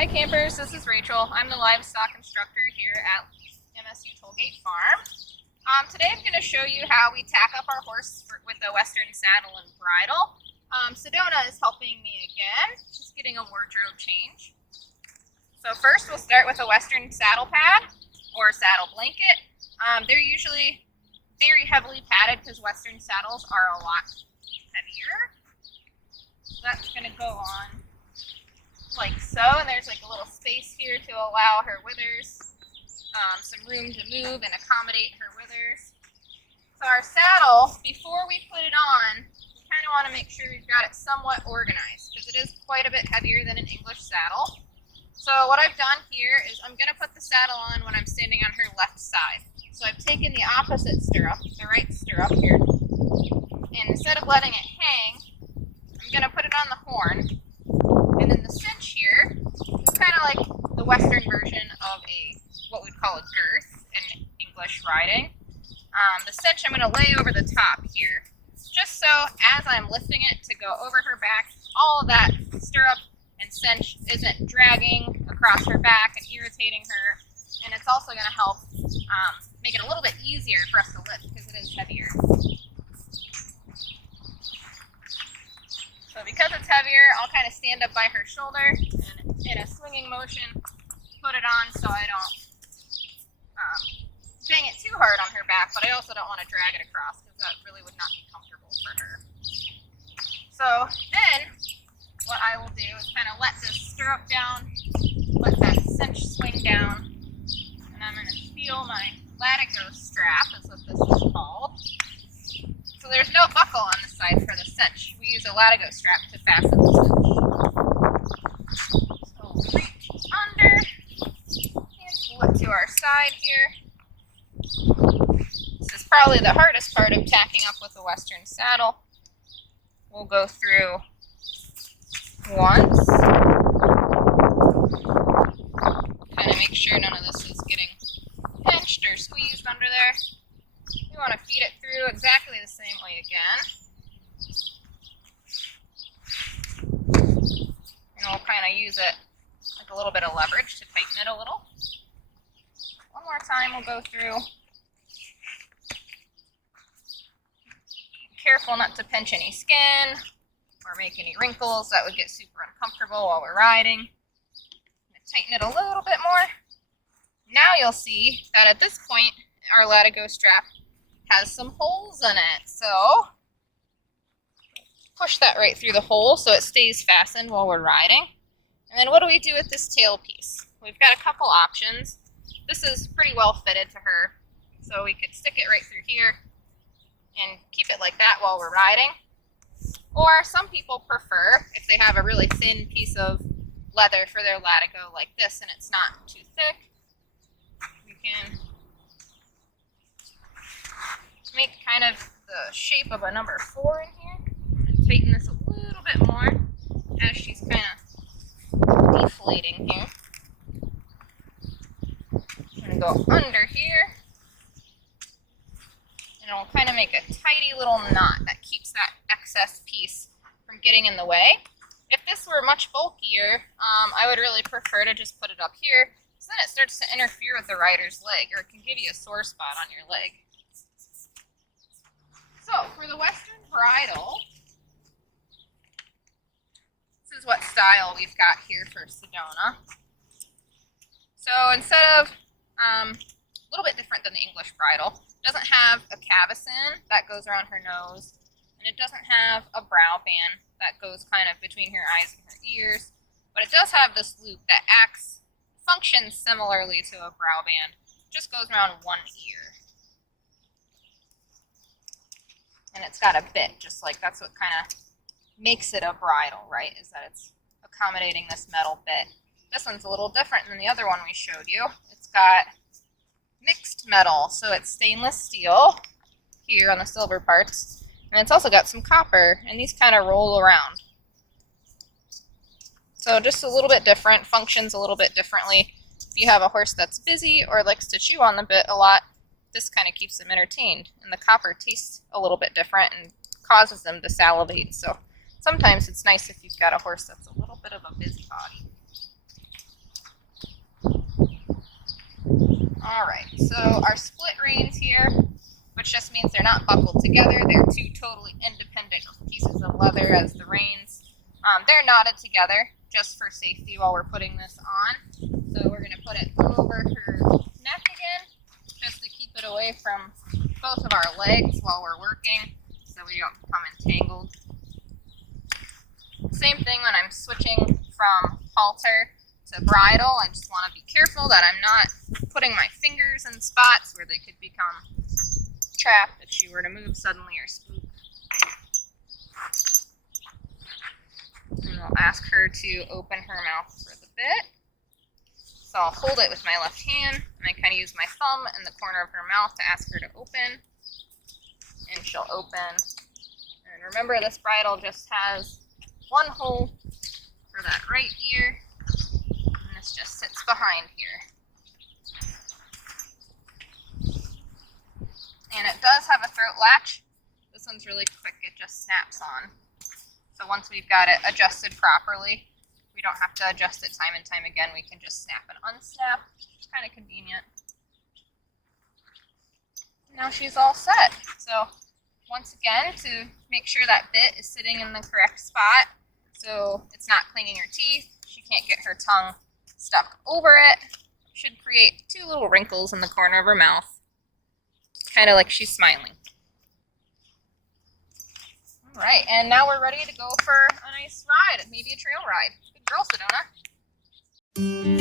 Hi campers, this is Rachel. I'm the livestock instructor here at MSU Tollgate Farm. Today I'm going to show you how we tack up our horse with a Western saddle and bridle. Sedona is helping me again. She's getting a wardrobe change. So first we'll start with a Western saddle pad or saddle blanket. They're usually very heavily padded because Western saddles are a lot heavier. So that's going to go on like so, and there's like a little space here to allow her withers some room to move and accommodate her withers. So our saddle, before we put it on, we kind of want to make sure we've got it somewhat organized because it is quite a bit heavier than an English saddle. So what I've done here is I'm going to put the saddle on when I'm standing on her left side. So I've taken the opposite stirrup, the right stirrup here, and instead of letting it hang, I'm going to put it on the horn. And then the cinch here is kind of like the Western version of what we'd call a girth in English riding. The cinch I'm going to lay over the top here, just so as I'm lifting it to go over her back, all of that stirrup and cinch isn't dragging across her back and irritating her. And it's also going to help make it a little bit easier for us to lift because it is heavier. So because it's heavier, I'll kind of stand up by her shoulder and in a swinging motion, put it on so I don't bang it too hard on her back, but I also don't want to drag it across because that really would not be comfortable for her. So then what I will do is kind of let this stirrup down, let that cinch swing down, and I'm going to feel my latigo strap, is what this is called. So there's no buckle on the side for the cinch. We use a latigo strap to fasten the cinch. So we'll reach under and pull it to our side here. This is probably the hardest part of tacking up with a Western saddle. We'll go through once. Kind of make sure none of this is getting pinched or squeezed under there. We want to feed it through exactly the same way again. And we'll kind of use it like a little bit of leverage to tighten it a little. One more time we'll go through. Be careful not to pinch any skin or make any wrinkles. That would get super uncomfortable while we're riding. Tighten it a little bit more. Now you'll see that at this point our latigo strap has some holes in it. So push that right through the hole so it stays fastened while we're riding. And then what do we do with this tail piece? We've got a couple options. This is pretty well fitted to her, so we could stick it right through here and keep it like that while we're riding. Or some people prefer, if they have a really thin piece of leather for their latigo like this and it's not too thick, we can make kind of the shape of a number 4 in here. I'm going to tighten this a little bit more as she's kind of deflating here. I'm going to go under here, and it'll kind of make a tidy little knot that keeps that excess piece from getting in the way. If this were much bulkier, I would really prefer to just put it up here, so then it starts to interfere with the rider's leg, or it can give you a sore spot on your leg. So for the Western bridle, this is what style we've got here for Sedona. So instead of, a little bit different than the English bridle, it doesn't have a cavesson that goes around her nose, and it doesn't have a brow band that goes kind of between her eyes and her ears, but it does have this loop that functions similarly to a brow band, just goes around one ear. And it's got a bit, just like that's what kind of makes it a bridle, right? Is that it's accommodating this metal bit. This one's a little different than the other one we showed you. It's got mixed metal, so it's stainless steel here on the silver parts, and it's also got some copper, and these kind of roll around. So just a little bit different, functions a little bit differently. If you have a horse that's busy or likes to chew on the bit a lot, this kind of keeps them entertained, and the copper tastes a little bit different and causes them to salivate. So sometimes it's nice if you've got a horse that's a little bit of a busybody. Alright, so our split reins here, which just means they're not buckled together, they're two totally independent pieces of leather as the reins. They're knotted together just for safety while we're putting this on. So we're going to put it over her neck again, just to keep it away from both of our legs while we're working, so we don't become entangled. Same thing when I'm switching from halter to bridle. I just want to be careful that I'm not putting my fingers in spots where they could become trapped if she were to move suddenly or spook. And I'll ask her to open her mouth for the bit. So I'll hold it with my left hand, and I kind of use my thumb in the corner of her mouth to ask her to open. And she'll open. And remember, this bridle just has one hole for that right ear, and this just sits behind here. And it does have a throat latch. This one's really quick, it just snaps on. So once we've got it adjusted properly, we don't have to adjust it time and time again. We can just snap and unsnap. It's kind of convenient. Now she's all set. So once again, to make sure that bit is sitting in the correct spot so it's not clinging her teeth, she can't get her tongue stuck over it, should create two little wrinkles in the corner of her mouth, kind of like she's smiling. All right, and now we're ready to go for a nice ride, maybe a trail ride. Good girl, Sedona.